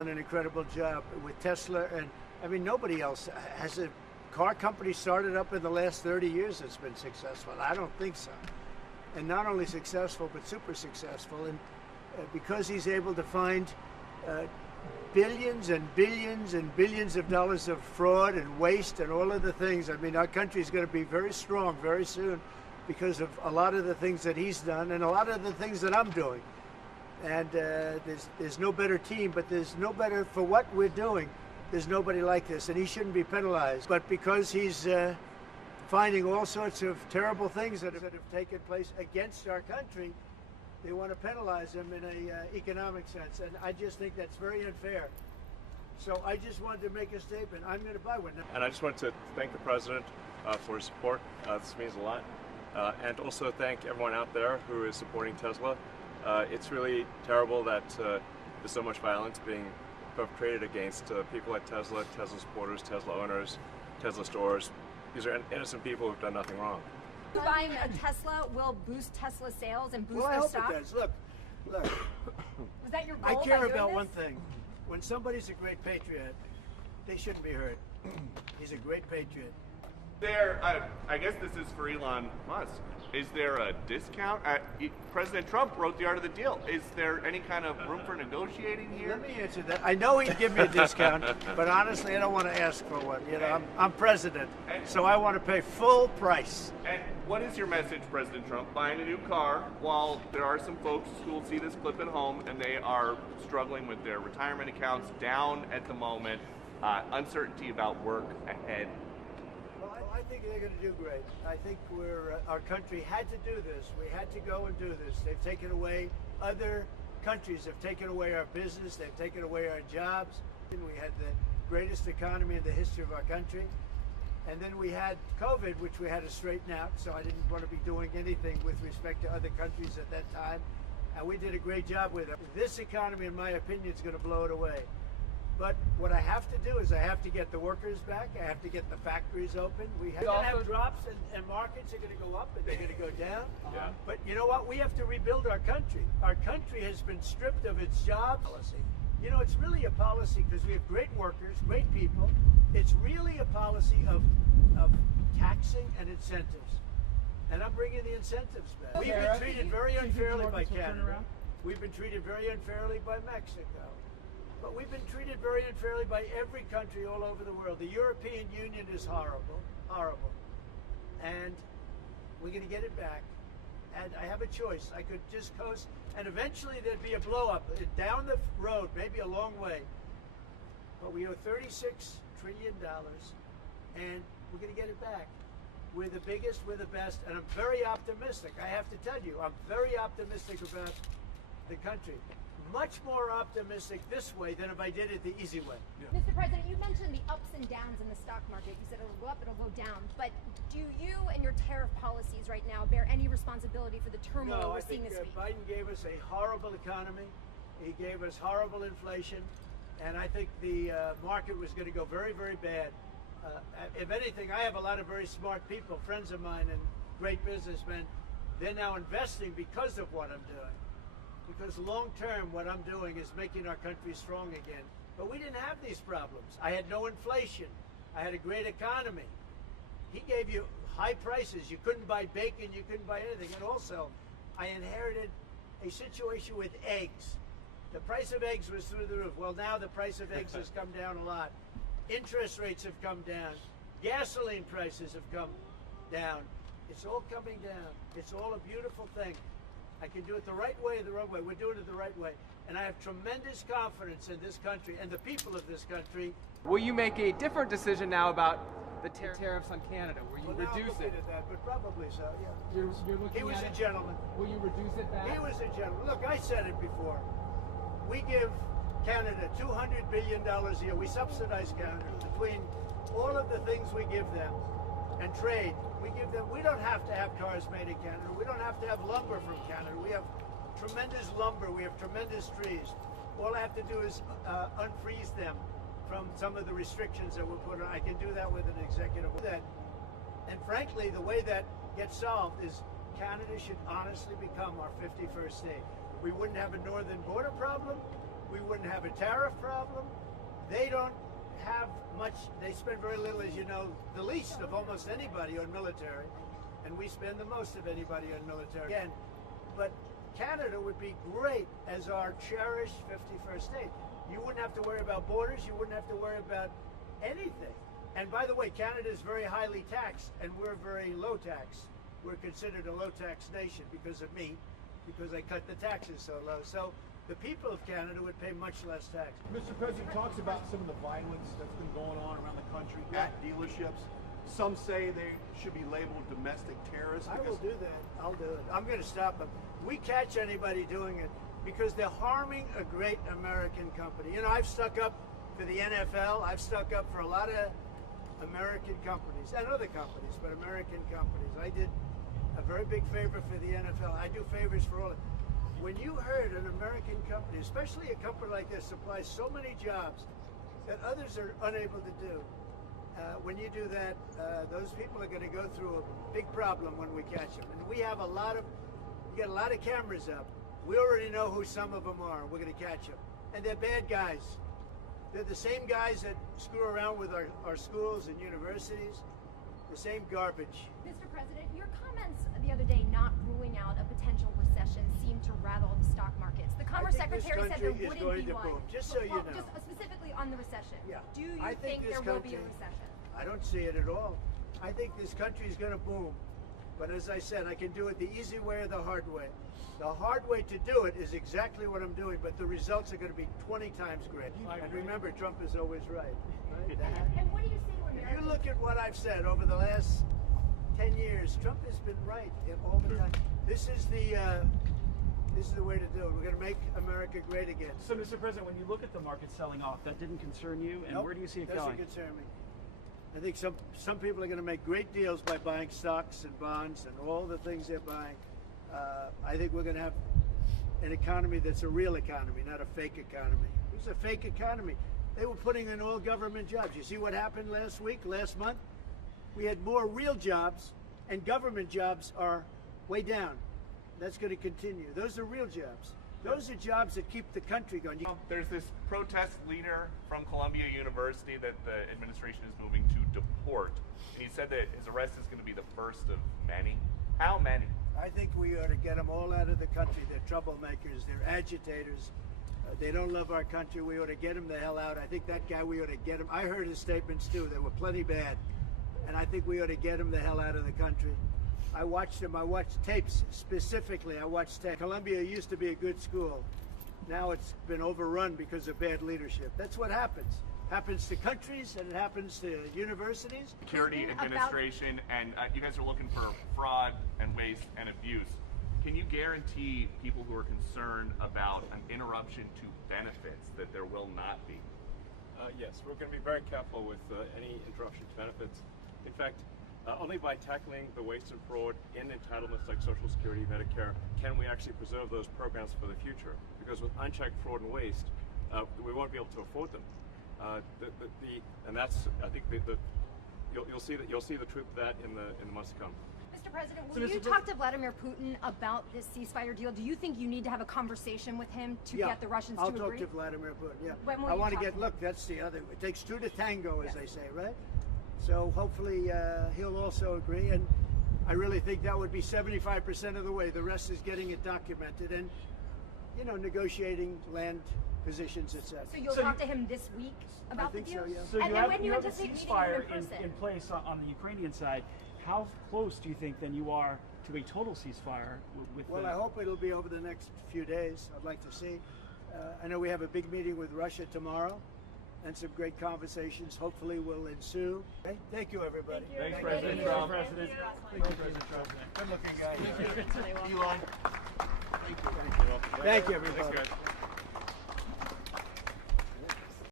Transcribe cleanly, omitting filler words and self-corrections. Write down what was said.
Done an incredible job with Tesla, and I mean nobody else has a car company started up in the last 30 years that's been successful. I don't think so. And not only successful, but super successful. And because he's able to find billions and billions and billions of dollars of fraud and waste and all of the things, I mean, our country is going to be very strong very soon because of a lot of the things that he's done and a lot of the things that I'm doing. And there's no better team, but there's no better for what we're doing. There's nobody like this, and he shouldn't be penalized. But because he's finding all sorts of terrible things that have taken place against our country, they want to penalize him in an economic sense, and I just think that's very unfair. So I just wanted to make a statement. I'm going to buy one now. And I just wanted to thank the president for his support. This means a lot. And also thank everyone out there who is supporting Tesla. It's really terrible that there's so much violence being perpetrated against people like Tesla, Tesla supporters, Tesla owners, Tesla stores. These are innocent people who've done nothing wrong. Buying a Tesla will boost Tesla sales and boost Well, I their hope stock? it does. Look. Was that your goal I by care doing about this? one thing. When somebody's a great patriot, they shouldn't be hurt. He's a great patriot. I guess this is for Elon Musk. Is there a discount? President Trump wrote the art of the deal. Is there any kind of room for negotiating here? Let me answer that. I know he'd give me a discount, but honestly, I don't want to ask for one. You know, I'm president, so I want to pay full price. And what is your message, President Trump? Buying a new car while there are some folks who will see this clip at home and they are struggling with their retirement accounts down at the moment, uncertainty about work ahead. Well, I think they're going to do great. I think our country had to do this. We had to go and do this. They've taken away, other countries have taken away our business. They've taken away our jobs. And we had the greatest economy in the history of our country. And then we had COVID, which we had to straighten out. So I didn't want to be doing anything with respect to other countries at that time. And we did a great job with it. This economy, in my opinion, is going to blow it away. But what I have to do is I have to get the workers back. I have to get the factories open. We have to have drops, and markets are going to go up and they're going to go down. Yeah. But you know what? We have to rebuild our country. Our country has been stripped of its job policy. You know, it's really a policy because we have great workers, great people. It's really a policy of taxing and incentives. And I'm bringing the incentives back. We've been treated very unfairly by Canada. We've been treated very unfairly by Mexico. But we've been treated very unfairly by every country all over the world. The European Union is horrible, horrible. And we're going to get it back. And I have a choice. I could just coast, and eventually there'd be a blow-up down the road, maybe a long way. But we owe $36 trillion, and we're going to get it back. We're the biggest, we're the best, and I'm very optimistic. I have to tell you, I'm very optimistic about the country. Much more optimistic this way than if I did it the easy way. Yeah. Mr. President, you mentioned the ups and downs in the stock market. You said it'll go up, it'll go down. But do you and your tariff policies right now bear any responsibility for the turmoil we're seeing this week? Biden gave us a horrible economy. He gave us horrible inflation. And I think the market was going to go very, very bad. If anything, I have a lot of very smart people, friends of mine and great businessmen. They're now investing because of what I'm doing. Because long term, what I'm doing is making our country strong again. But we didn't have these problems. I had no inflation. I had a great economy. He gave you high prices. You couldn't buy bacon. You couldn't buy anything. And also, I inherited a situation with eggs. The price of eggs was through the roof. Well, now the price of eggs has come down a lot. Interest rates have come down. Gasoline prices have come down. It's all coming down. It's all a beautiful thing. I can do it the right way or the wrong way. We're doing it the right way. And I have tremendous confidence in this country and the people of this country. Will you make a different decision now about the tariffs on Canada? Will you reduce it? At that, but probably so, yeah. You're looking He was a gentleman. Will you reduce it back? He was a gentleman. Look, I said it before. We give Canada $200 billion a year. We subsidize Canada between all of the things we give them and trade. We give them. We don't have to have cars made in Canada. We don't have to have lumber from Canada. We have tremendous lumber. We have tremendous trees. All I have to do is unfreeze them from some of the restrictions that were put on. I can do that with an executive order. And frankly, the way that gets solved is Canada should honestly become our 51st state. We wouldn't have a northern border problem. we wouldn't have a tariff problem. They don't have much, they spend very little, as you know, the least of almost anybody on military, and we spend the most of anybody on military. Again, but Canada would be great as our cherished 51st state. You wouldn't have to worry about borders, you wouldn't have to worry about anything. And by the way, Canada is very highly taxed, and we're very low tax. We're considered a low tax nation because of me, because I cut the taxes so low. So the people of Canada would pay much less tax. Mr. President talks about some of the violence that's been going on around the country at dealerships. Some say they should be labeled domestic terrorists. I will do that. I'll do it. I'm going to stop them. We catch anybody doing it because they're harming a great American company. You know, I've stuck up for the NFL. I've stuck up for a lot of American companies and other companies, but American companies. I did a very big favor for the NFL. I do favors for all of them. When you heard an American company, especially a company like this, supplies so many jobs that others are unable to do, when you do that, those people are going to go through a big problem when we catch them. And we have we got a lot of cameras up. We already know who some of them are. We're going to catch them. And they're bad guys. They're the same guys that screw around with our schools and universities, the same garbage. Mr. President, your comments the other day not ruling out a potential recession seem to rattle the stock markets. The Commerce Secretary said there wouldn't be one. Boom. Just so you know. Just specifically on the recession. Yeah. Do you I think there will be a recession? I don't see it at all. I think this country is going to boom. But as I said, I can do it the easy way or the hard way. The hard way to do it is exactly what I'm doing, but the results are going to be 20 times greater. And remember, Trump is always right. And what do you say to Americans? If you look at what I've said over the last 10 years, Trump has been right all the time. This is the way to do it. We're going to make America great again. So, Mr. President, when you look at the market selling off, that didn't concern you, and Nope, where do you see it doesn't going? concern me. I think some people are going to make great deals by buying stocks and bonds and all the things they're buying. I think we're going to have an economy that's a real economy, not a fake economy. It was a fake economy. They were putting in all government jobs. You see what happened last month? We had more real jobs, and government jobs are way down. That's going to continue. Those are real jobs. Those are jobs that keep the country going. There's this protest leader from Columbia University that the administration is moving to deport. And he said that his arrest is going to be the first of many. How many? I think we ought to get them all out of the country. They're troublemakers. They're agitators. They don't love our country. We ought to get them the hell out. I think that guy, we ought to get him. I heard his statements too. They were plenty bad. And I think we ought to get him the hell out of the country. I watched him. I watched tapes specifically. I watched tapes. Columbia used to be a good school. Now it's been overrun because of bad leadership. That's what happens. Happens to countries and it happens to universities. Security administration, and you guys are looking for fraud and waste and abuse. Can you guarantee people who are concerned about an interruption to benefits that there will not be? Yes, we're going to be very careful with any interruption to benefits. In fact, only by tackling the waste and fraud in entitlements like Social Security, Medicare, can we actually preserve those programs for the future. Because with unchecked fraud and waste, we won't be able to afford them. And that's, I think, you'll see the truth of that in the months to come. Mr. President, will you talk to Vladimir Putin about this ceasefire deal? Do you think you need to have a conversation with him to get the Russians to agree? I'll talk to Vladimir Putin, yeah. When will I want to talk? look, that's the other, it takes two to tango, as they say, right? So hopefully he'll also agree, and I really think that would be 75% of the way. The rest is getting it documented and, you know, negotiating land positions, etc. So you'll talk to him this week about the deal? So, yeah. So And you then have, when you you have a anticipate meeting ceasefire him in person? in place on the Ukrainian side. How close do you think then you are to a total ceasefire with Well, I hope it'll be over the next few days. I'd like to see. I know we have a big meeting with Russia tomorrow, and some great conversations hopefully will ensue. Okay? Thank you, everybody. Thanks, President Trump. President. Thank you, President Trump. Good looking guy. Elon. Thank you. Thank you, everybody. Thanks, guys.